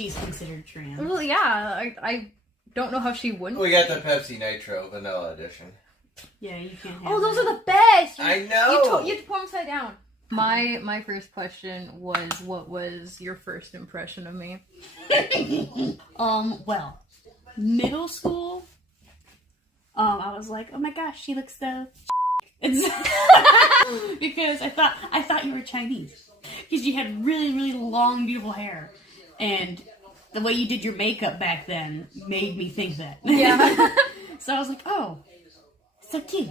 she's considered trans. Well, yeah, I don't know how she wouldn't. We got the Pepsi Nitro Vanilla Edition. Yeah, you can't have Oh, those are the best! I know! You have to pour them upside down. My first question was, what was your first impression of me? Well, middle school, I was like, oh my gosh, she looks so it's because I thought you were Chinese. Because you had really, really long, beautiful hair. And the way you did your makeup back then made me think that. Yeah. So I was like, oh, so cute.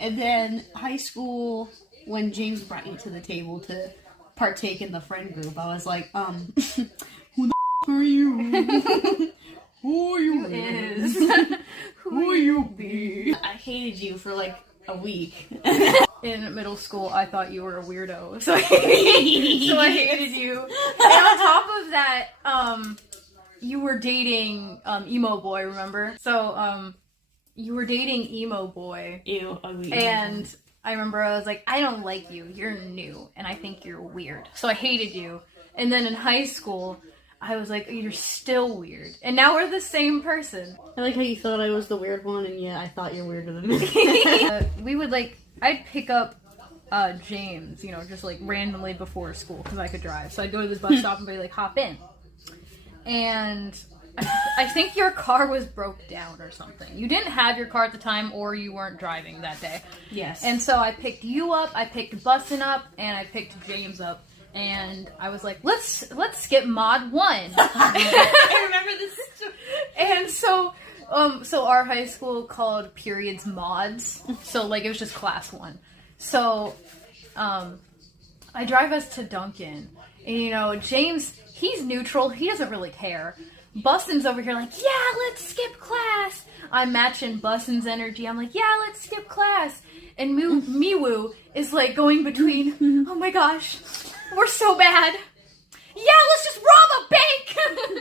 And then high school, when James brought you to the table to partake in the friend group, I was like, who the are you? Who are you? Who are you be? I hated you for like a week. In middle school, I thought you were a weirdo, so I hated you. And on top of that, you were dating Emo Boy, remember? So you were dating Emo Boy. Ew, ugly. And I remember I was like, I don't like you. You're new, and I think you're weird. So I hated you. And then in high school, I was like, you're still weird. And now we're the same person. I like how you thought I was the weird one, and yeah, I thought you're weirder than me. I'd pick up James, you know, just like randomly before school because I could drive. So I'd go to this bus stop and be like, hop in. And I think your car was broke down or something. You didn't have your car at the time, or you weren't driving that day. Yes. And so I picked you up, I picked Bussin up, and I picked James up. And I was like, let's skip mod 1. I remember this. And so our high school called periods mods. So like it was just class 1. So I drive us to Duncan, and you know, James, he's neutral, he doesn't really care. Bussin's over here like, yeah, let's skip class. I'm matching Bussin's energy. I'm like, yeah, let's skip class. And Miwoo is like going between, oh my gosh, we're so bad. Yeah, let's just rob a bank. And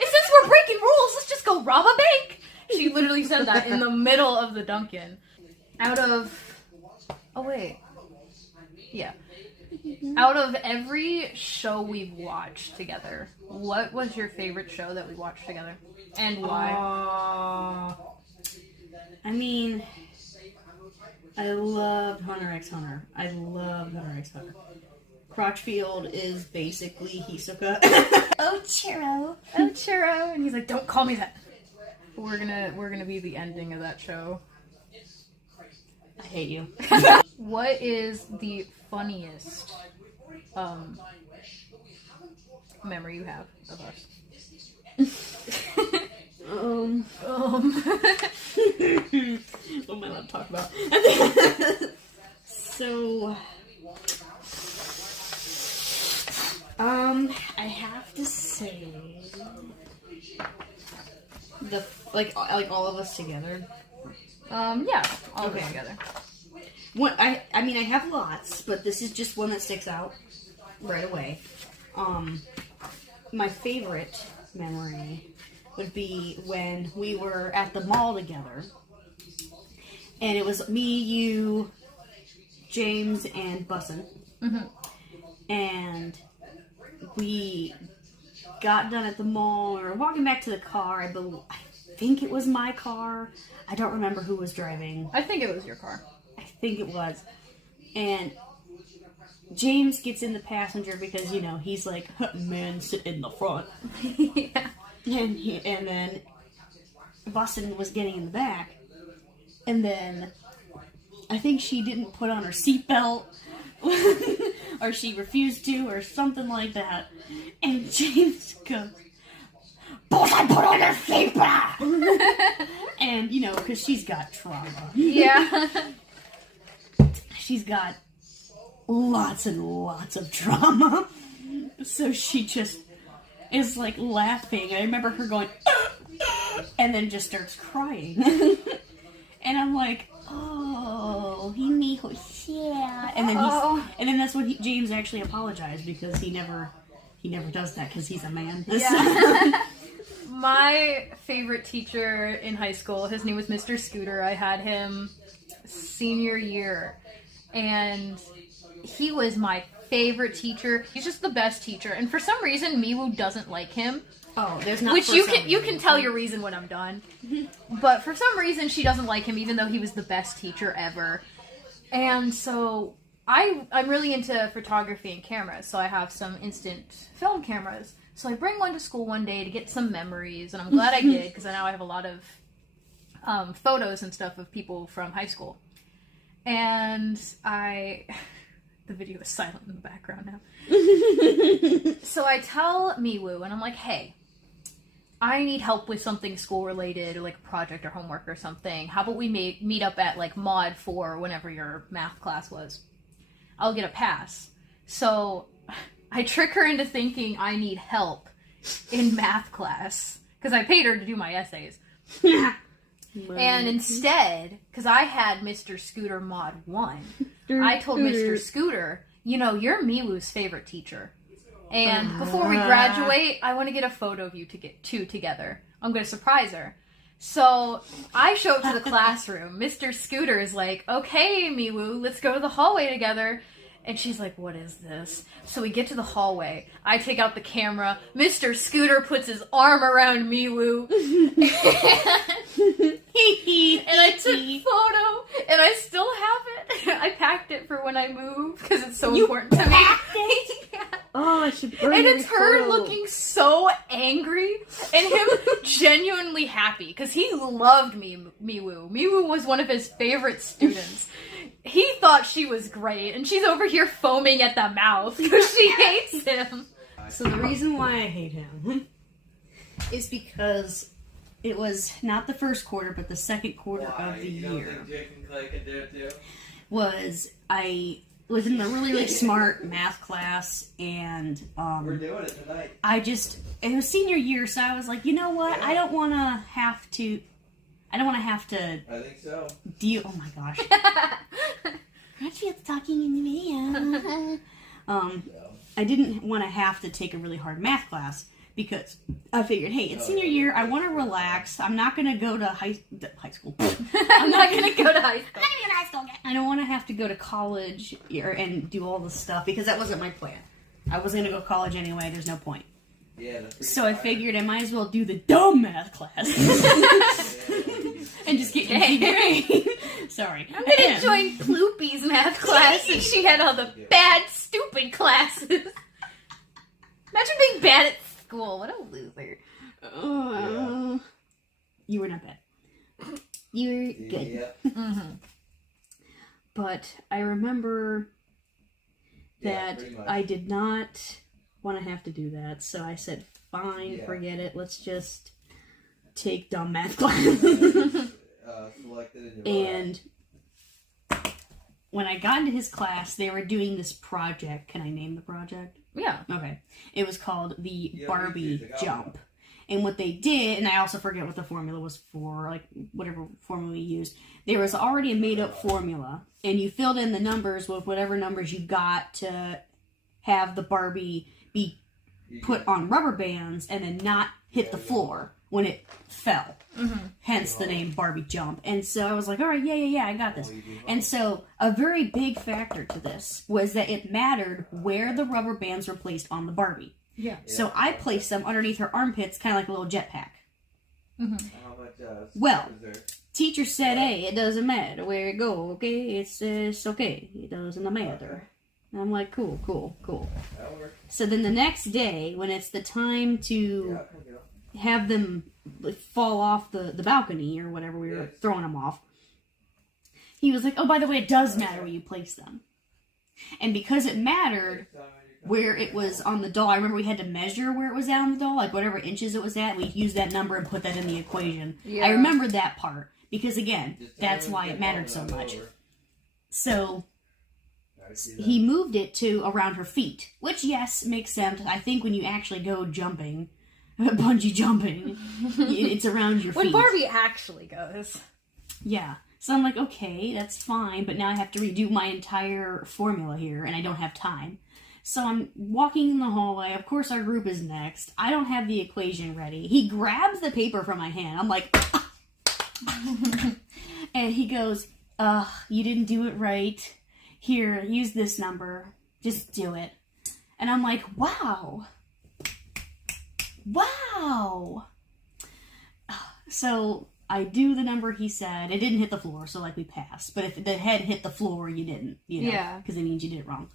since we're breaking rules, let's just go rob a bank. She literally said that in the middle of the Duncan. Out of every show we've watched together, what was your favorite show that we watched together? And why? I mean, I loved Hunter x Hunter. I love Hunter x Hunter. Crotchfield is basically Hisoka. Oh, Churro. Oh, Churro. And he's like, don't call me that. We're gonna be the ending of that show. I hate you. What is the funniest memory you have of us? What am I allowed to talk about? So, I have to say, like all of us together. Yeah, all of us together. What I mean, I have lots, but this is just one that sticks out right away. My favorite memory would be when we were at the mall together, and it was me, you, James, and Bussin. Mm-hmm. And we got done at the mall. We were walking back to the car. I think it was my car. I don't remember who was driving. I think it was your car. I think it was. And James gets in the passenger because, you know, he's like, man, sit in the front. Yeah. And then Bussin was getting in the back. And then I think she didn't put on her seatbelt. Or she refused to, or something like that. And James goes, "Boss, I put on your seatbelt!" And, you know, because she's got trauma. Yeah. She's got lots and lots of trauma. So she just is, like, laughing. I remember her going, and then just starts crying. And I'm like, oh, yeah. And then that's when James actually apologized, because he never does that because he's a man. Yeah. My favorite teacher in high school, his name was Mr. Scooter. I had him senior year, and he was my favorite teacher. He's just the best teacher. And for some reason, Miwoo doesn't like him. Oh, there's not. Which you can tell your reason when I'm done. But for some reason, she doesn't like him, even though he was the best teacher ever. And so I'm really into photography and cameras. So I have some instant film cameras. So I bring one to school one day to get some memories, and I'm glad I did because now I have a lot of photos and stuff of people from high school. And the video is silent in the background now. So I tell Miwoo, and I'm like, hey, I need help with something school related, or like a project or homework or something. How about we meet up at like Mod 4, whenever your math class was? I'll get a pass. So I trick her into thinking I need help in math class because I paid her to do my essays. And instead, because I had Mr. Scooter Mod 1, I told Mr. Scooter, you're Miwoo's favorite teacher. And before we graduate, I want to get a photo of you together. I'm going to surprise her. So I show up to the classroom. Mr. Scooter is like, okay, Miwoo, let's go to the hallway together. And she's like, what is this? So we get to the hallway. I take out the camera. Mr. Scooter puts his arm around Miwoo. And I took a photo. And I still have it. I packed it for when I move because it's so important to me. Yeah. Oh, I should burn And it's your her photo. looking so angry and him genuinely happy because he loved Miwoo. Miwoo was one of his favorite students. He thought she was great, and she's over here foaming at the mouth because she hates him. So the reason why I hate him is because it was not the first quarter, but the second quarter of the year. I was in a really, really smart math class, and We're doing it tonight. it was senior year, so I was like, you know what? I don't want to have to. I think so. deal. Oh my gosh. Crotchfield's talking in the video. I didn't want to have to take a really hard math class because I figured, hey, it's senior year. I want to relax. I'm not going to go to high school. I'm not going to go to high school. I don't want to have to go to college and do all this stuff because that wasn't my plan. I was going to go to college anyway. There's no point. Yeah. So I figured I might as well do the dumb math class and just get Sorry. I'm going to join Ploopy's math class, and she had all the bad, stupid classes. Imagine being bad at school. What a loser. You were not bad. You were good. Yeah. Mm-hmm. But I remember that pretty much. I did not want to have to do that, so I said, fine, forget it. Let's just take dumb math class. Selected in your And when I got into his class, they were doing this project. Can I name the project? Yeah. Okay. It was called the Yeah, Barbie me too. Jump. And what they did, and I also forget what the formula was for, like whatever formula we used, there was already a made-up formula, and you filled in the numbers with whatever numbers you got to have the Barbie be put on rubber bands and then not hit the floor when it fell. Mm-hmm. Hence the name Barbie Jump. And so I was like, all right, yeah, I got this. And so a very big factor to this was that it mattered where the rubber bands were placed on the Barbie. Yeah. So I placed them underneath her armpits, kind of like a little jetpack. Mm-hmm. How much, Well, is there? Teacher said, hey, it doesn't matter where you go, okay? It's okay. It doesn't matter. And I'm like, cool. That'll work. So then the next day, when it's the time to have them fall off the balcony or whatever we were throwing them off, he was like, oh, by the way, it does matter where you place them. And because it mattered where it was on the doll, I remember we had to measure where it was at on the doll, like whatever inches it was at, we used that number and put that in the equation. Yeah. I remember that part because, again, that's why it mattered so much. So he moved it to around her feet, which, yes, makes sense. I think when you actually go jumping, bungee jumping, it's around your feet. When Barbie actually goes. Yeah. So I'm like, okay, that's fine, but now I have to redo my entire formula here, and I don't have time. So I'm walking in the hallway. Of course, our group is next. I don't have the equation ready. He grabs the paper from my hand. I'm like, and he goes, you didn't do it right. here, use this number. Just do it. And I'm like, wow. Wow. So I do the number he said. It didn't hit the floor, so like we passed. But if the head hit the floor, you didn't, you know, Yeah. because it means you did it wrong.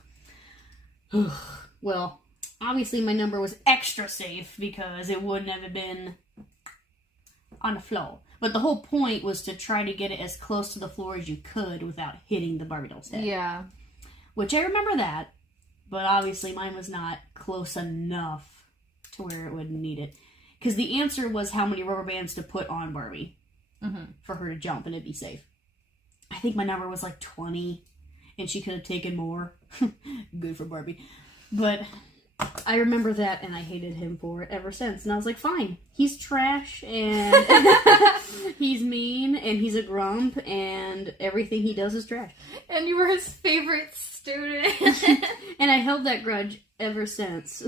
Well, obviously my number was extra safe because it wouldn't have been on the floor. But the whole point was to try to get it as close to the floor as you could without hitting the Barbie doll's head. Yeah. Which I remember that, but obviously mine was not close enough to where it would need it. Because the answer was how many rubber bands to put on Barbie for her to jump and it'd be safe. I think my number was like 20, and she could have taken more. Good for Barbie. But I remember that, and I hated him for it ever since. And I was like, fine, he's trash, and he's mean, and he's a grump, and everything he does is trash. And you were his favorite student. And I held that grudge ever since.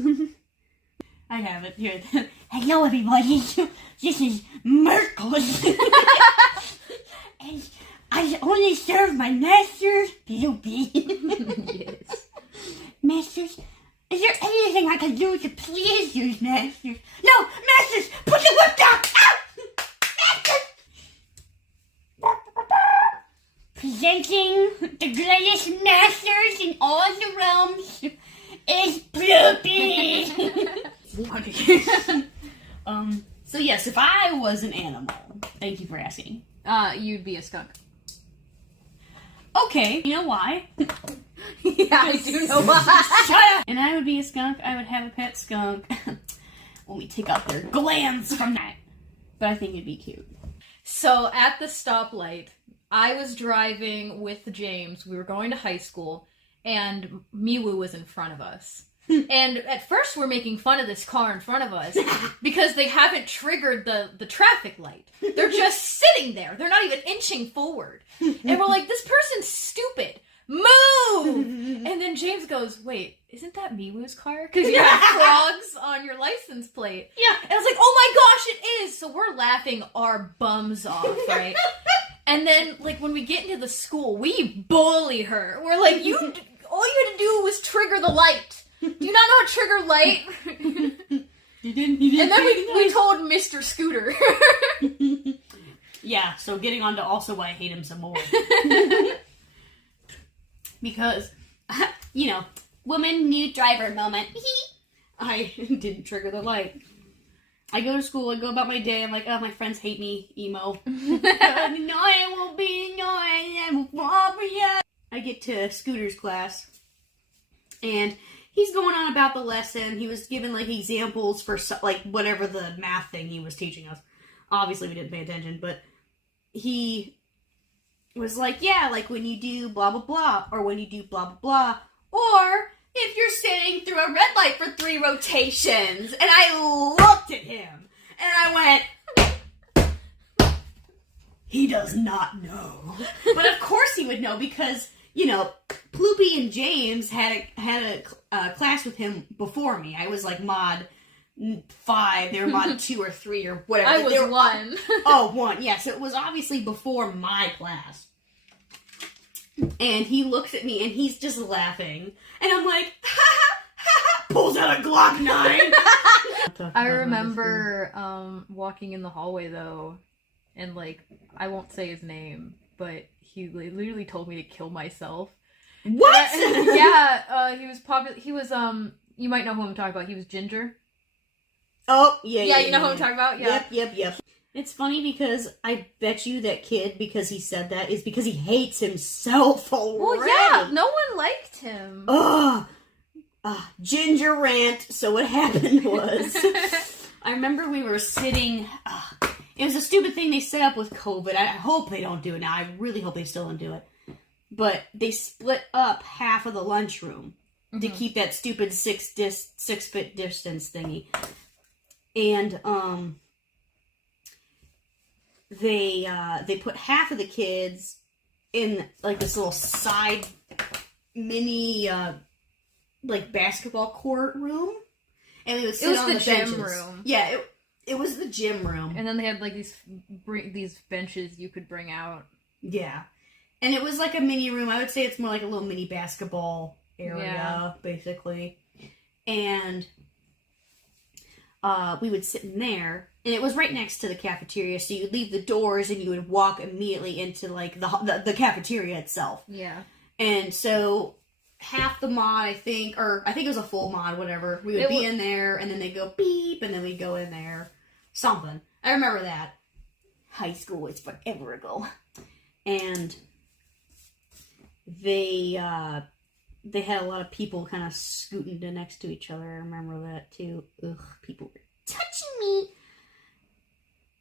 I have it here. Hello, everybody. This is Merkel. And I only serve my masters, Ploopy. Yes. Masters, is there anything I can do to please you, masters? No, masters, put the whip down! Ow! Masters! Presenting the greatest masters in all the realms is Ploopy! Okay. So yes, if I was an animal, thank you for asking. You'd be a skunk. Okay, you know why? Yeah, I do know why. Shut up! And I would be a skunk. I would have a pet skunk. When we take out their glands from that. But I think it'd be cute. So at the stoplight, I was driving with James. We were going to high school, and Miwoo was in front of us. And at first we're making fun of this car in front of us because they haven't triggered the traffic light. They're just sitting there. They're not even inching forward. And we're like, this person's stupid. Move! And then James goes, wait, isn't that Miwoo's car? Because you have frogs on your license plate. Yeah. And I was like, oh my gosh, it is! So we're laughing our bums off, right? And then, like, when we get into the school, we bully her. We're like, all you had to do was trigger the light. Do you not know how to trigger light? You didn't. And then we told Mr. Scooter. Yeah, so getting on to also why I hate him some more. Because, you know, woman new driver moment. I didn't trigger the light. I go to school, I go about my day, I'm like, oh, my friends hate me, emo. No, I won't be, no, I will fall for you. I get to Scooter's class, and he's going on about the lesson. He was giving, like, examples for, like, whatever the math thing he was teaching us. Obviously, we didn't pay attention, but he was like, yeah, like, when you do blah, blah, blah, or when you do blah, blah, blah, or if you're sitting through a red light for 3 rotations. And I looked at him, and I went, he does not know. But of course he would know, because, you know, Ploopy and James had a class with him before me. I was like mod 5, they were mod 2 or 3 or whatever. I was 1. Oh, 1, yeah, so it was obviously before my class. And he looks at me and he's just laughing. And I'm like, ha ha ha ha, pulls out a Glock 9. I remember walking in the hallway though, and like, I won't say his name, but he literally told me to kill myself. What? Yeah, he was popular. He was you might know who I'm talking about. He was Ginger. Oh, yeah. Yeah, you know who I'm talking about? Yeah. Yep. It's funny because I bet you that kid, because he said that, is because he hates himself already. Well, yeah, no one liked him. Ugh. Ginger rant. So what happened was, I remember we were sitting, it was a stupid thing they set up with COVID. I hope they don't do it now. I really hope they still don't do it. But they split up half of the lunchroom to keep that stupid 6-foot distance thingy. And, they put half of the kids in, like, this little side mini, like, basketball court room. And they would sit on the benches. Gym room. Yeah, it was the gym room. And then they had, like, these benches you could bring out. Yeah. And it was like a mini room. I would say it's more like a little mini basketball area, basically. And we would sit in there, and it was right next to the cafeteria, so you'd leave the doors and you would walk immediately into like the cafeteria itself. Yeah. And so half the mod, I think it was a full mod, whatever, we would be in there, and then they'd go beep, and then we'd go in there. Something. I remember that. High school was forever ago. And they had a lot of people kind of scooting next to each other. I remember that too. Ugh, people were touching me.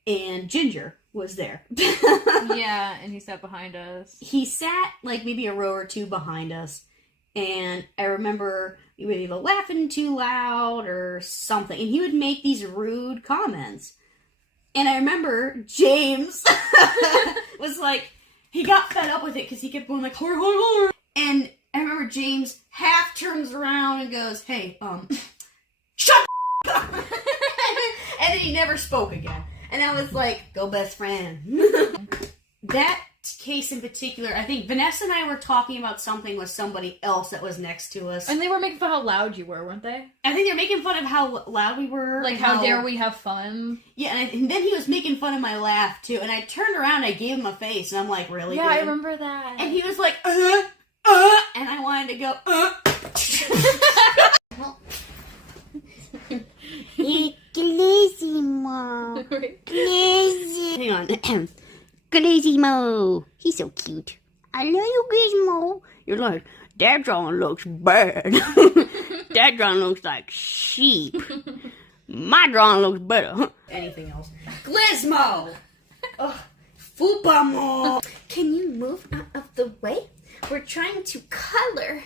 And Ginger was there. Yeah, and he sat behind us. He sat like maybe a row or two behind us. And I remember he was either laughing too loud or something. And he would make these rude comments. And I remember James was like, he got fed up with it because he kept going like, "Har." And I remember James half turns around and goes, "Hey, shut the up." And then he never spoke again. And I was like, go best friend. That case in particular, I think Vanessa and I were talking about something with somebody else that was next to us. And they were making fun of how loud you were, weren't they? I think they're making fun of how loud we were. Like, how dare we have fun? Yeah, and then he was making fun of my laugh, too. And I turned around, I gave him a face, and I'm like, really? Yeah, good? I remember that. And he was like, and I wanted to go, Glizzy-mo. Glizzy. Hang on. Glizzy-mo. He's so cute. I love you, Gizmo. You're like, that drawing looks bad. That drawing looks like sheep. My drawing looks better. Anything else? Glizmo! Fupa-mo. Can you move out of the way? We're trying to color.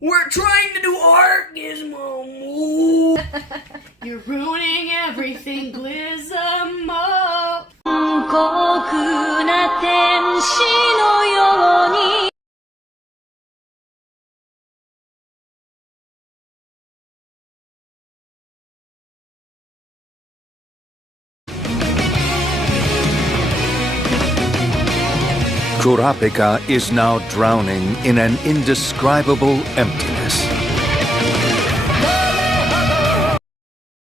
We're trying to do art, Gizmo. You're ruining everything, Glizmo. Kurapika is now drowning in an indescribable emptiness.